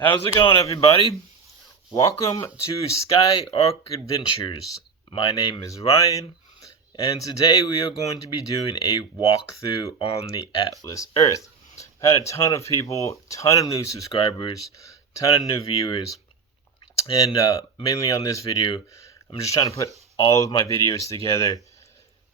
How's it going, everybody? Welcome to SkyArk Adventures. My name is Ryan, and today we are going to be doing a walkthrough on the Atlas Earth. Had a ton of people, ton of new subscribers, ton of new viewers, and mainly on this video, I'm just trying to put all of my videos together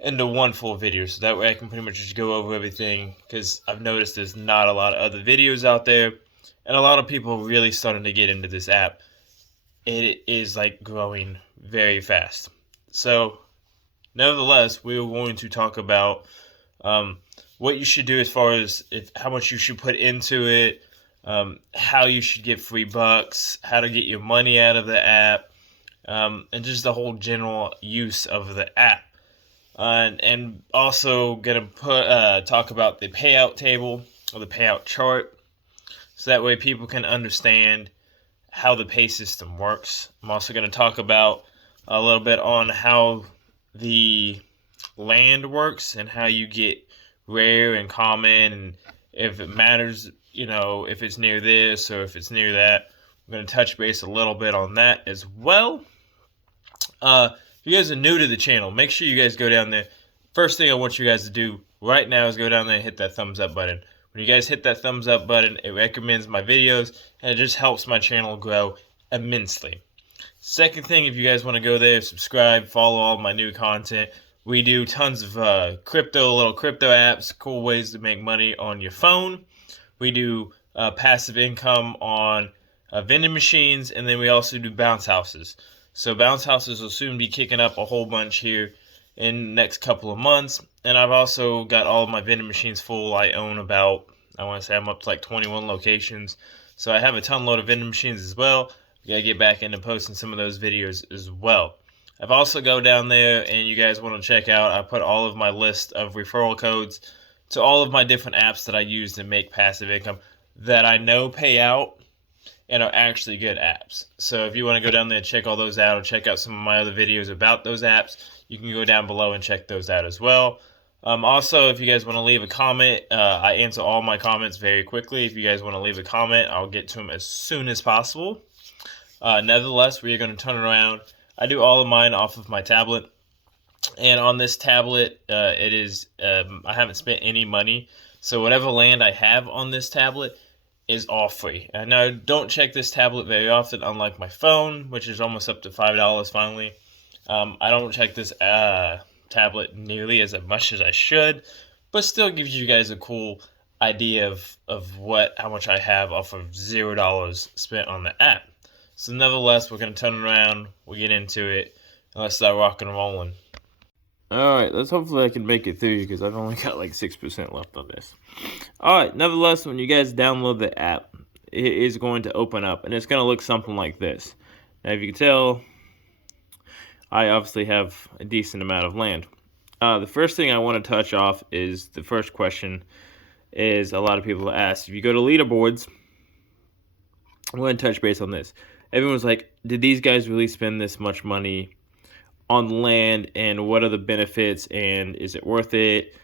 into one full video, so that way I can pretty much just go over everything, because I've noticed there's not a lot of other videos out there, and a lot of people are really starting to get into this app. It is like growing very fast. So, nevertheless, we're going to talk about what you should do as far as how much you should put into it, how you should get free bucks, how to get your money out of the app, and just the whole general use of the app. And also gonna talk about the payout table or the payout chart, so that way people can understand how the pay system works. I'm also going to talk about a little bit on how the land works and how you get rare and common, and if it matters, if it's near this or if it's near that. I'm going to touch base a little bit on that as well. If you guys are new to the channel, make sure you guys go down there. First thing I want you guys to do right now is go down there and hit that thumbs up button. When you guys hit that thumbs up button, it recommends my videos, and it just helps my channel grow immensely. Second thing, if you guys want to go there, subscribe, follow all my new content. We do tons of little crypto apps, cool ways to make money on your phone. We do passive income on vending machines, and then we also do bounce houses. So bounce houses will soon be kicking up a whole bunch here in the next couple of months. And I've also got all of my vending machines full. I own about, I want to say I'm up to like 21 locations. So I have a ton load of vending machines as well. Got to get back into posting some of those videos as well. I've also go down there, and you guys want to check out, I put all of my list of referral codes to all of my different apps that I use to make passive income that I know pay out and are actually good apps. So if you want to go down there and check all those out, or check out some of my other videos about those apps, you can go down below and check those out as well. Also, if you guys want to leave a comment, I answer all my comments very quickly. If you guys want to leave a comment, I'll get to them as soon as possible. Nevertheless, we are going to turn it around. I do all of mine off of my tablet. And on this tablet, I haven't spent any money. So whatever land I have on this tablet is all free. I know, don't check this tablet very often, unlike my phone, which is almost up to $5 finally. I don't check this tablet nearly as much as I should, but still gives you guys a cool idea of how much I have off of $0 spent on the app. So nevertheless, we're going to turn it around, we'll get into it, and let's start rocking and rolling. Alright, hopefully I can make it through, because I've only got like 6% left on this. Alright, nevertheless, when you guys download the app, it is going to open up, and it's going to look something like this. Now, if you can tell, I obviously have a decent amount of land. The first thing I want to touch off is the first question is a lot of people ask. If you go to leaderboards, I'm going to touch base on this. Everyone's like, did these guys really spend this much money on land, and what are the benefits, and is it worth it,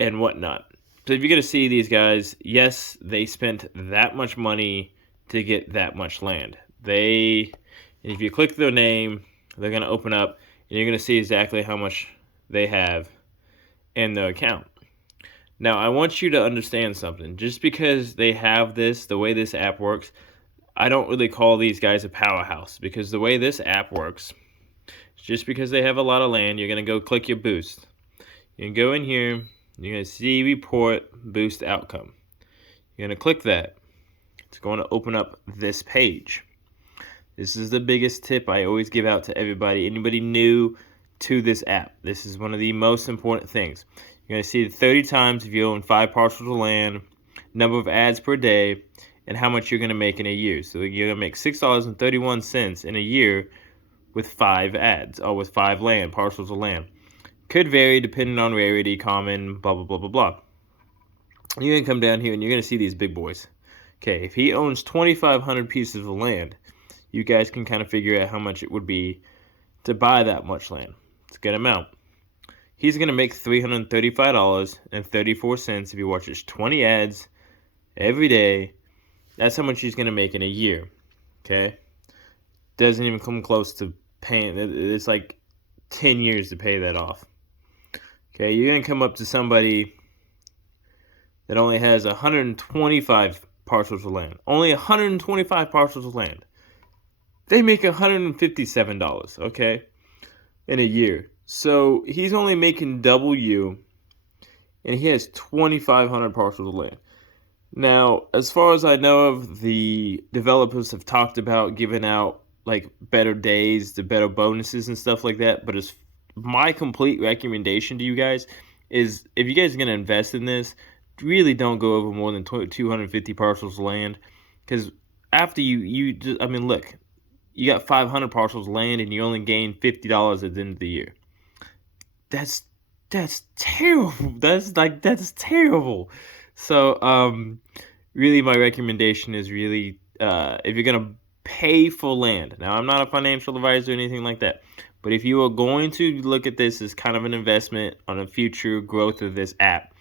and whatnot? So if you're going to see these guys, yes, they spent that much money to get that much land. And if you click their name, they're going to open up, and you're going to see exactly how much they have in their account. Now, I want you to understand something. Just because they have this, the way this app works, I don't really call these guys a powerhouse, because the way this app works, just because they have a lot of land, you're going to go click your boost. You can go in here, you're going to see report boost outcome. You're going to click that. It's going to open up this page. This is the biggest tip I always give out to everybody, anybody new to this app. This is one of the most important things. You're going to see 30 times if you own 5 parcels of land, number of ads per day, and how much you're going to make in a year. So you're going to make $6.31 in a year with 5 ads, or with 5 parcels of land. Could vary depending on rarity, common, blah, blah, blah, blah, blah. You're going to come down here and you're going to see these big boys. Okay, if he owns 2,500 pieces of land, you guys can kind of figure out how much it would be to buy that much land. It's a good amount. He's going to make $335.34 if he watches 20 ads every day That's how much he's going to make in a year. Okay? Doesn't even come close to paying. It's like 10 years to pay that off. Okay? You're going to come up to somebody that only has 125 parcels of land. Only 125 parcels of land. They make $157, okay, in a year. So he's only making double you, and he has 2,500 parcels of land. Now, as far as I know of, the developers have talked about giving out like better days, the better bonuses and stuff like that. But as my complete recommendation to you guys is, if you guys are gonna invest in this, really don't go over more than 250 parcels of land, because after I mean, look, you got 500 parcels of land and you only gain $50 at the end of the year. That's terrible. That's terrible. So really my recommendation is really, if you're gonna pay for land. Now, I'm not a financial advisor or anything like that, but if you are going to look at this as kind of an investment on a future growth of this app,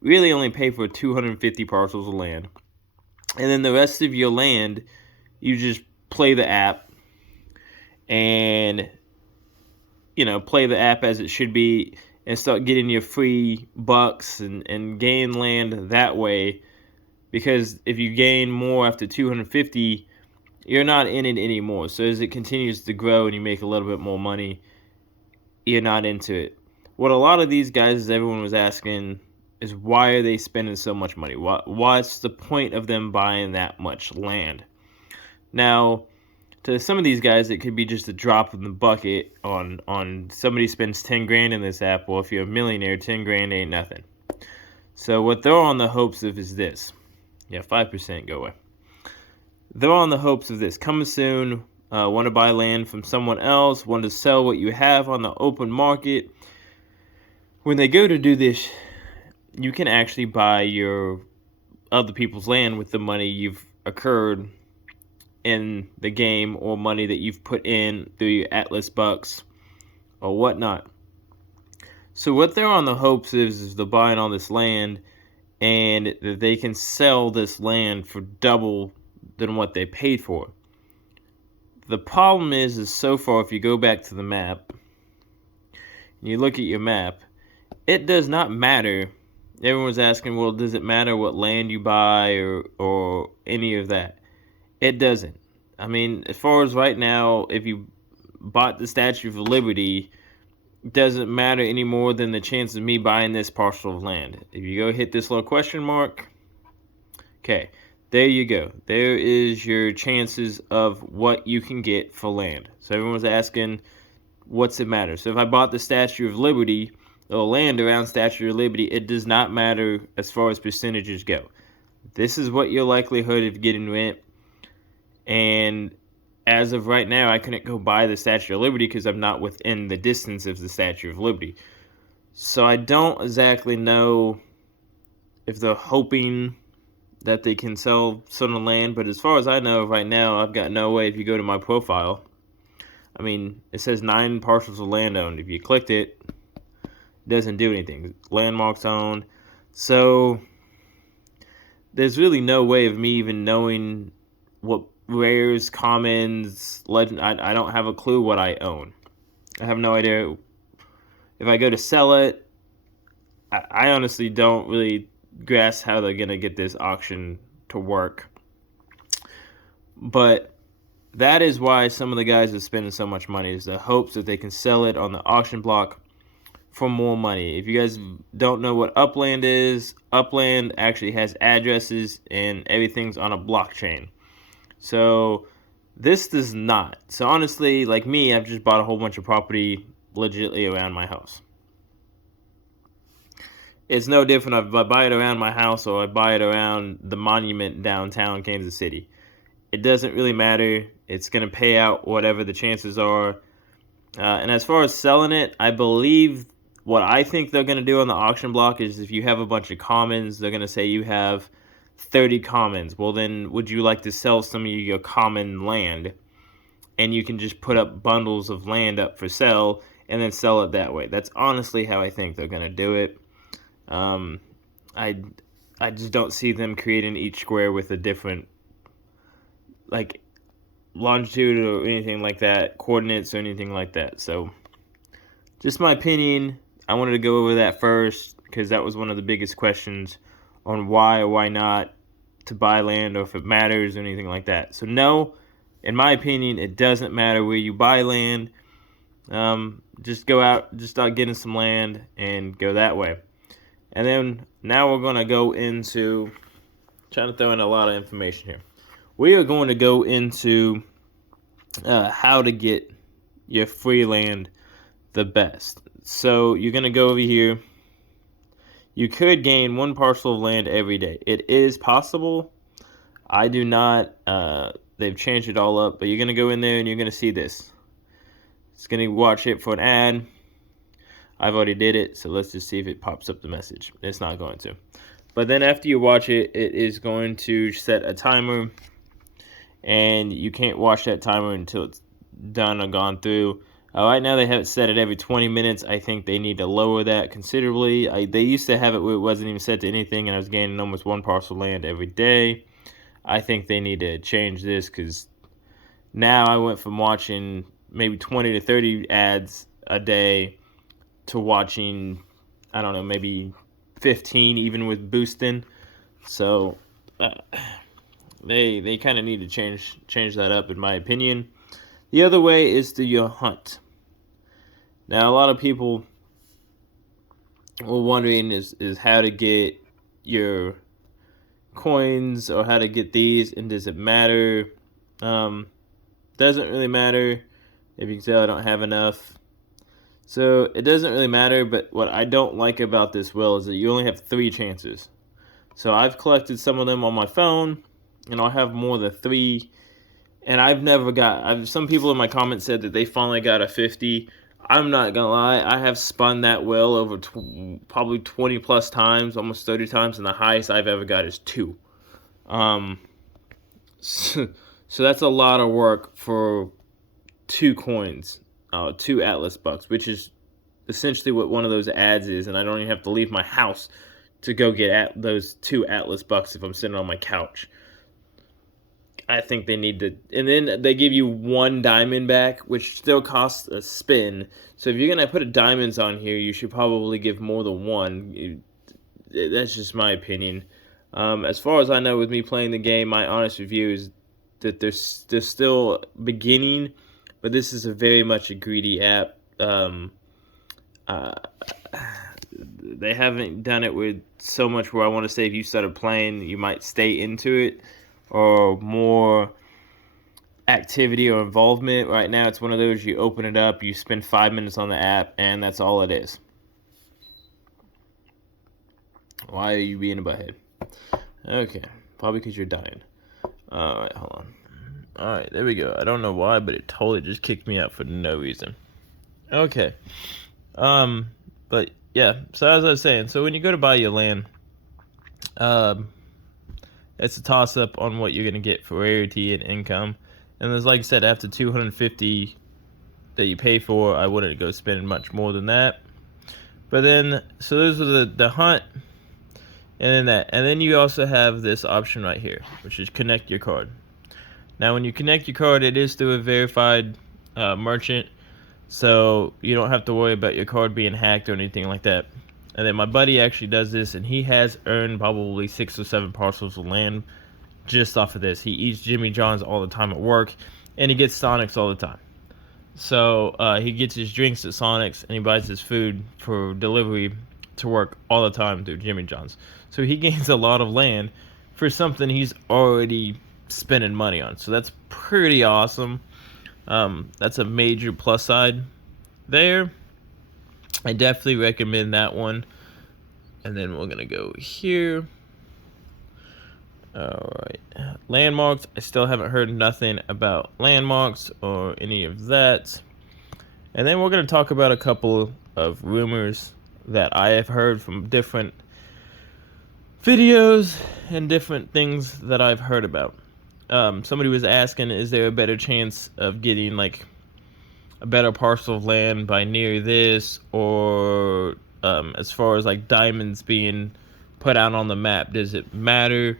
really only pay for 250 parcels of land, and then the rest of your land, you just play the app and, you know, play the app as it should be and start getting your free bucks and gain land that way. Because if you gain more after 250, you're not in it anymore. So as it continues to grow and you make a little bit more money, you're not into it. What a lot of these guys, as everyone was asking, is why are they spending so much money? What's the point of them buying that much land? Now, to some of these guys, it could be just a drop in the bucket on somebody spends 10 grand in this app. Well, if you're a millionaire, 10 grand ain't nothing. So what they're on the hopes of is this. Yeah, 5% go away. They're on the hopes of this. Coming soon, want to buy land from someone else, want to sell what you have on the open market. When they go to do this, you can actually buy your other people's land with the money you've accrued in the game or money that you've put in through your Atlas bucks or whatnot. So what they're on the hopes is they're buying all this land and that they can sell this land for double than what they paid for. The problem is so far, if you go back to the map and you look at your map, it does not matter. Everyone's asking, well, does it matter what land you buy or any of that? It doesn't. I mean, as far as right now, if you bought the Statue of Liberty, it doesn't matter any more than the chance of me buying this parcel of land. If you go hit this little question mark, okay, there you go. There is your chances of what you can get for land. So everyone's asking, what's it matter? So if I bought the Statue of Liberty, or land around Statue of Liberty, it does not matter as far as percentages go. This is what your likelihood of getting rent. And as of right now, I couldn't go buy the Statue of Liberty because I'm not within the distance of the Statue of Liberty. So I don't exactly know if they're hoping that they can sell some land. But as far as I know right now, I've got no way. If you go to my profile, I mean, it says 9 parcels of land owned. If you clicked it, it doesn't do anything. Landmarks owned. So there's really no way of me even knowing what rares, commons, legend. I don't have a clue what I own. I have no idea. If I go to sell it, I honestly don't really grasp how they're gonna get this auction to work. But that is why some of the guys are spending so much money, is the hopes that they can sell it on the auction block for more money. If you guys don't know what Upland is, Upland actually has addresses and everything's on a blockchain. So this does not. So honestly, like me, I've just bought a whole bunch of property legitimately around my house. It's no different if I buy it around my house or I buy it around the monument downtown Kansas City. It doesn't really matter. It's going to pay out whatever the chances are. And as far as selling it, I believe what I think they're going to do on the auction block is, if you have a bunch of commons, they're going to say you have 30 commons. Well, then would you like to sell some of your common land? And you can just put up bundles of land up for sale and then sell it that way. That's honestly how I think they're going to do it. I just don't see them creating each square with a different, like, longitude or anything like that, coordinates or anything like that. So, just my opinion. I wanted to go over that first because that was one of the biggest questions on why or why not to buy land, or if it matters or anything like that. So no, in my opinion, it doesn't matter where you buy land. Just go out, just start getting some land and go that way. And then now we're going to go into, trying to throw in a lot of information here. We are going to go into how to get your free land the best. So you're going to go over here. You could gain 1 parcel of land every day. It is possible. I do not. They've changed it all up. But you're going to go in there and you're going to see this. It's going to watch it for an ad. I've already did it. So let's just see if it pops up the message. It's not going to. But then after you watch it, it is going to set a timer. And you can't watch that timer until it's done or gone through. Right now they have it set at every 20 minutes. I think they need to lower that considerably. They used to have it where it wasn't even set to anything, and I was gaining almost 1 parcel of land every day. I think they need to change this, because now I went from watching maybe 20 to 30 ads a day to watching, I don't know, maybe 15 even with boosting. So they kind of need to change that up, in my opinion. The other way is through your hunt. Now, a lot of people were wondering is how to get your coins, or how to get these, and does it matter? Doesn't really matter. If you can tell, I don't have enough. So it doesn't really matter, but what I don't like about this wheel is that you only have 3 chances. So I've collected some of them on my phone, and I'll have more than 3. And I've never got, some people in my comments said that they finally got a 50. I'm not going to lie, I have spun that wheel over probably 20 plus times, almost 30 times, and the highest I've ever got is 2. So that's a lot of work for 2 coins, 2 Atlas bucks, which is essentially what one of those ads is, and I don't even have to leave my house to go get those 2 Atlas bucks if I'm sitting on my couch. I think they need to, and then they give you 1 diamond back, which still costs a spin. So if you're gonna put diamonds on here, you should probably give more than 1. That's just my opinion. As far as I know, with me playing the game, my honest review is that they're still beginning, but this is very much a greedy app. They haven't done it with so much where I want to say if you started playing, you might stay into it, or more activity or involvement. Right now it's one of those, you open it up, you spend 5 minutes on the app, and that's all it is. Why are you being a butthead? Okay, probably because you're dying. Alright, hold on. Alright, there we go. I don't know why, but it totally just kicked me out for no reason. Okay. But yeah, so as I was saying, so when you go to buy your land, it's a toss-up on what you're going to get for rarity and income. And there's, like I said, after 250 that you pay for, I wouldn't go spending much more than that. But then, so those are the hunt, and then that. And then you also have this option right here, which is connect your card. Now, when you connect your card, it is through a verified merchant, so you don't have to worry about your card being hacked or anything like that. And then my buddy actually does this, and he has earned probably 6 or 7 parcels of land just off of this. He eats Jimmy John's all the time at work, and he gets Sonics all the time. So he gets his drinks at Sonics, and he buys his food for delivery to work all the time through Jimmy John's. So he gains a lot of land for something he's already spending money on. So that's pretty awesome. That's a major plus side there. I definitely recommend that one. And then we're gonna go here. Alright, landmarks. I still haven't heard nothing about landmarks or any of that. And then we're gonna talk about a couple of rumors that I have heard from different videos and different things that I've heard about. Somebody was asking, is there a better chance of getting like a better parcel of land by near this, or as far as like diamonds being put out on the map? Does it matter?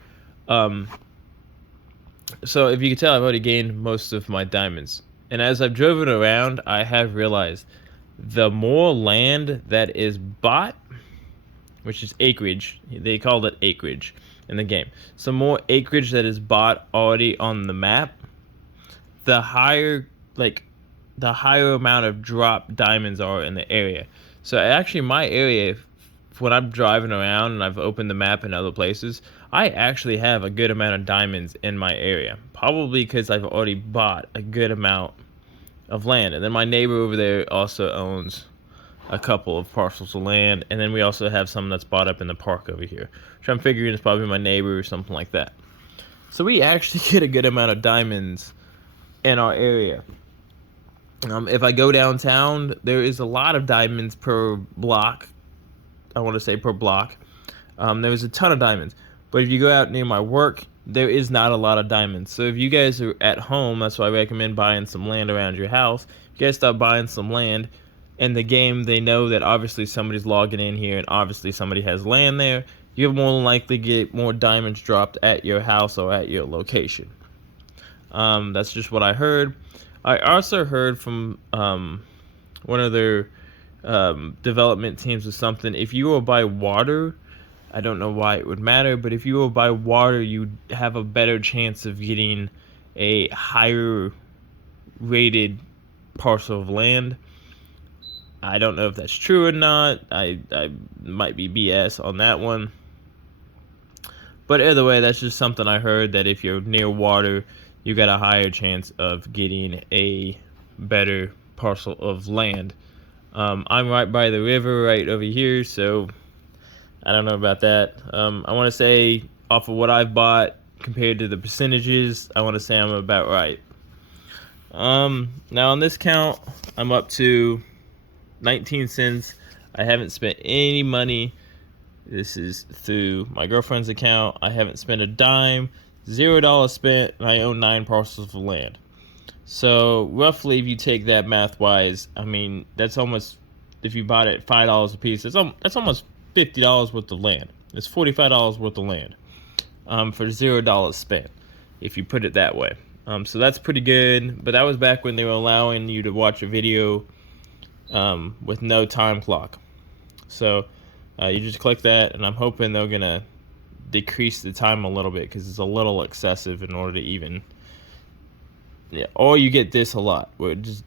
So if you can tell, I've already gained most of my diamonds. And as I've driven around, I have realized the more land that is bought, which is acreage, they call it acreage in the game. So more acreage that is bought already on the map, the higher amount of drop diamonds are in the area. So actually my area, when I'm driving around and I've opened the map in other places, I actually have a good amount of diamonds in my area. Probably because I've already bought a good amount of land. And then my neighbor over there also owns a couple of parcels of land. And then we also have some that's bought up in the park over here, which I'm figuring is probably my neighbor or something like that. So we actually get a good amount of diamonds in our area. If I go downtown, there is a lot of diamonds per block. I want to say per block. There's a ton of diamonds. But if you go out near my work, there is not a lot of diamonds. So if you guys are at home, that's why I recommend buying some land around your house. If you guys start buying some land, in the game they know that obviously somebody's logging in here and obviously somebody has land there, you're more than likely to get more diamonds dropped at your house or at your location. That's just what I heard. I also heard from one of their development teams or something, if you will buy water, I don't know why it would matter, but if you will buy water, you have a better chance of getting a higher rated parcel of land. I don't know if that's true or not. I might be BS on that one. But either way, that's just something I heard, that if you're near water, you got a higher chance of getting a better parcel of land. I'm right by the river right over here, so I don't know about that. I want to say, off of what I've bought compared to the percentages, I want to say I'm about right. Now on this count, I'm up to 19 cents. I haven't spent any money. This is through my girlfriend's account. I haven't spent a dime. $0 spent, and I own 9 parcels of land. So roughly, if you take that math-wise, I mean, that's almost, if you bought it $5 a piece, that's almost $50 worth of land. It's $45 worth of land for $0 spent, if you put it that way. So that's pretty good, but that was back when they were allowing you to watch a video with no time clock. So you just click that, and I'm hoping they're going to decrease the time a little bit, because it's a little excessive in order to even... Yeah, or you get this a lot, where it just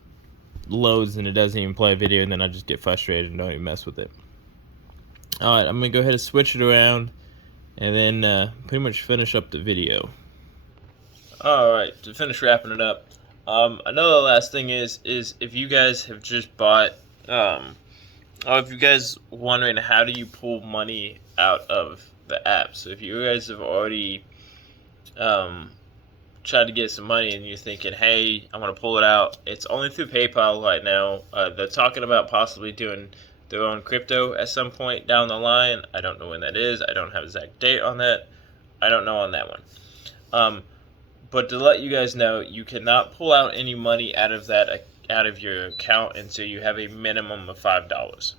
loads and it doesn't even play a video, and then I just get frustrated and don't even mess with it. Alright, I'm going to go ahead and switch it around, and then pretty much finish up the video. Alright, to finish wrapping it up, another last thing is if you guys have just bought, or if you guys wondering how do you pull money out of the app. So if you guys have already tried to get some money and you're thinking, hey, I want to pull it out, it's only through PayPal right now. They're talking about possibly doing their own crypto at some point down the line. I don't know when that is. I don't have an exact date on that. I don't know on that one. But to let you guys know, you cannot pull out any money out of your account until you have a minimum of $5.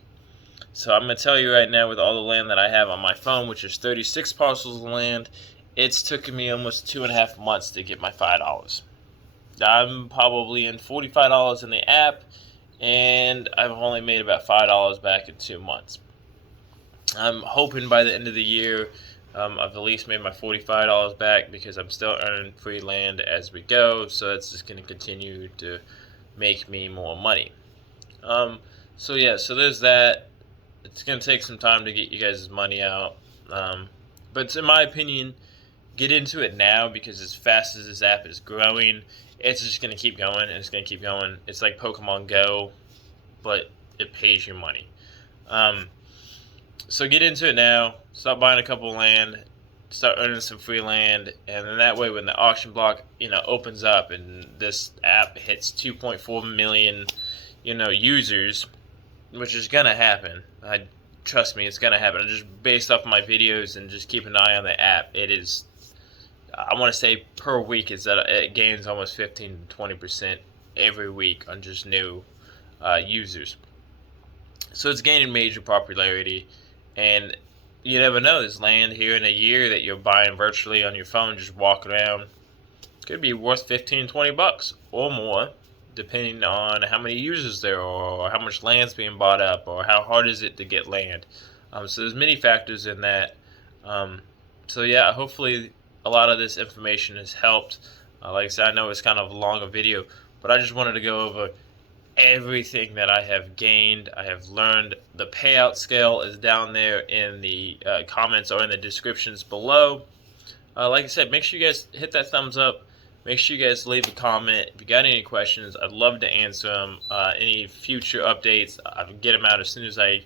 So I'm going to tell you right now, with all the land that I have on my phone, which is 36 parcels of land, it's taken me almost 2.5 months to get my $5. I'm probably in $45 in the app, and I've only made about $5 back in 2 months. I'm hoping by the end of the year, I've at least made my $45 back, because I'm still earning free land as we go, so that's just going to continue to make me more money. So yeah, so there's that. It's going to take some time to get you guys' money out. But in my opinion, get into it now, because as fast as this app is growing, it's just going to keep going, and it's going to keep going. It's like Pokemon Go, but it pays you money. So get into it now. Start buying a couple of land. Start earning some free land. And then that way, when the auction block, opens up and this app hits 2.4 million, users, which is going to happen. Trust me, it's going to happen. Just based off my videos and just keep an eye on the app, it is, I want to say per week, it gains almost 15 to 20% every week on just new users. So it's gaining major popularity, and you never know. There's land here in a year that you're buying virtually on your phone, just walking around. It could be worth 15, $20 or more, depending on how many users there are, or how much land's being bought up, or how hard is it to get land. So there's many factors in that. So yeah, hopefully a lot of this information has helped. Like I said, I know it's kind of a longer video, but I just wanted to go over everything that I have gained. I have learned. The payout scale is down there in the comments or in the descriptions below. Like I said, make sure you guys hit that thumbs up. Make sure you guys leave a comment. If you got any questions, I'd love to answer them. Any future updates, I'll get them out as soon as I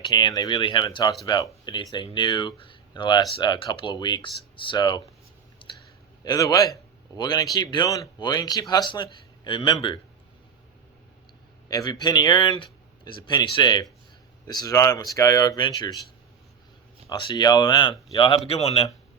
can. They really haven't talked about anything new in the last couple of weeks. So either way, we're going to keep doing. We're going to keep hustling. And remember, every penny earned is a penny saved. This is Ryan with XYO Ventures. I'll see y'all around. Y'all have a good one now.